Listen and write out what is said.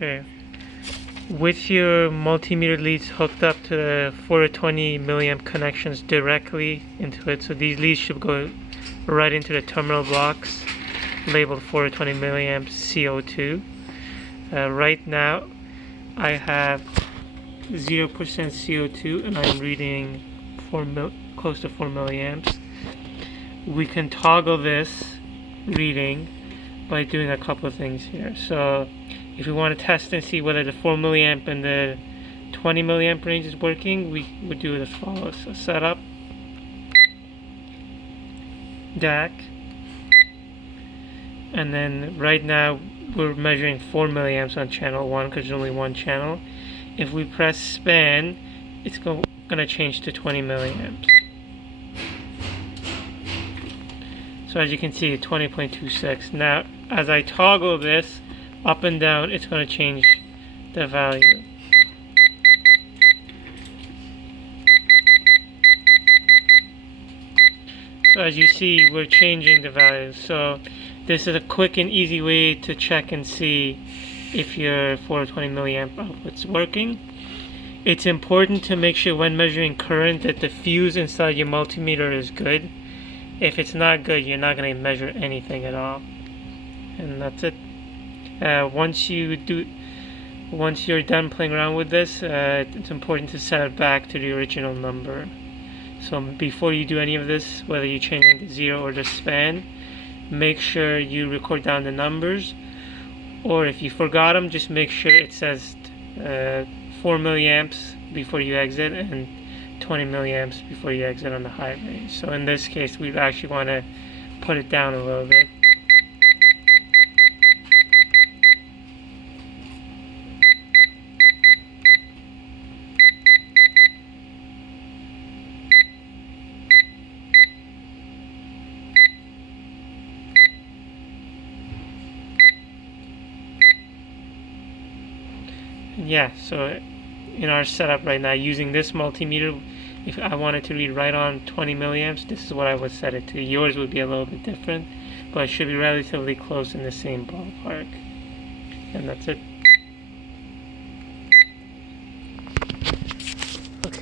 Okay. With your multimeter leads hooked up to the 420 milliamp connections directly into it, so these leads should go right into the terminal blocks labeled 420 milliamps CO2. Right now I have 0% CO2 and I'm reading close to 4 milliamps. We can toggle this reading by doing a couple of things here. So if we want to test and see whether the 4 milliamp and the 20 milliamp range is working, we would do it as follows. So setup, DAC, and then right now we're measuring 4 milliamps on channel 1 because there's only one channel. If we press span, it's going to change to 20 milliamps. So as you can see, 20.26. Now, as I toggle this up and down, it's going to change the value. So as you see, we're changing the values. So this is a quick and easy way to check and see if your 420 milliamp output's working. It's important to make sure when measuring current that the fuse inside your multimeter is good. If it's not good, you're not going to measure anything at all. And that's it. Once you're done playing around with this, it's important to set it back to the original number. So before you do any of this, whether you're changing the 0 or the span, make sure you record down the numbers. Or if you forgot them, just make sure it says 4 milliamps before you exit and 20 milliamps before you exit on the high range. So in this case, we actually want to put it down a little bit. Yeah, so in our setup right now, using this multimeter, if I wanted to read right on 20 milliamps, this is what I would set it to. Yours would be a little bit different, but it should be relatively close in the same ballpark. And that's it.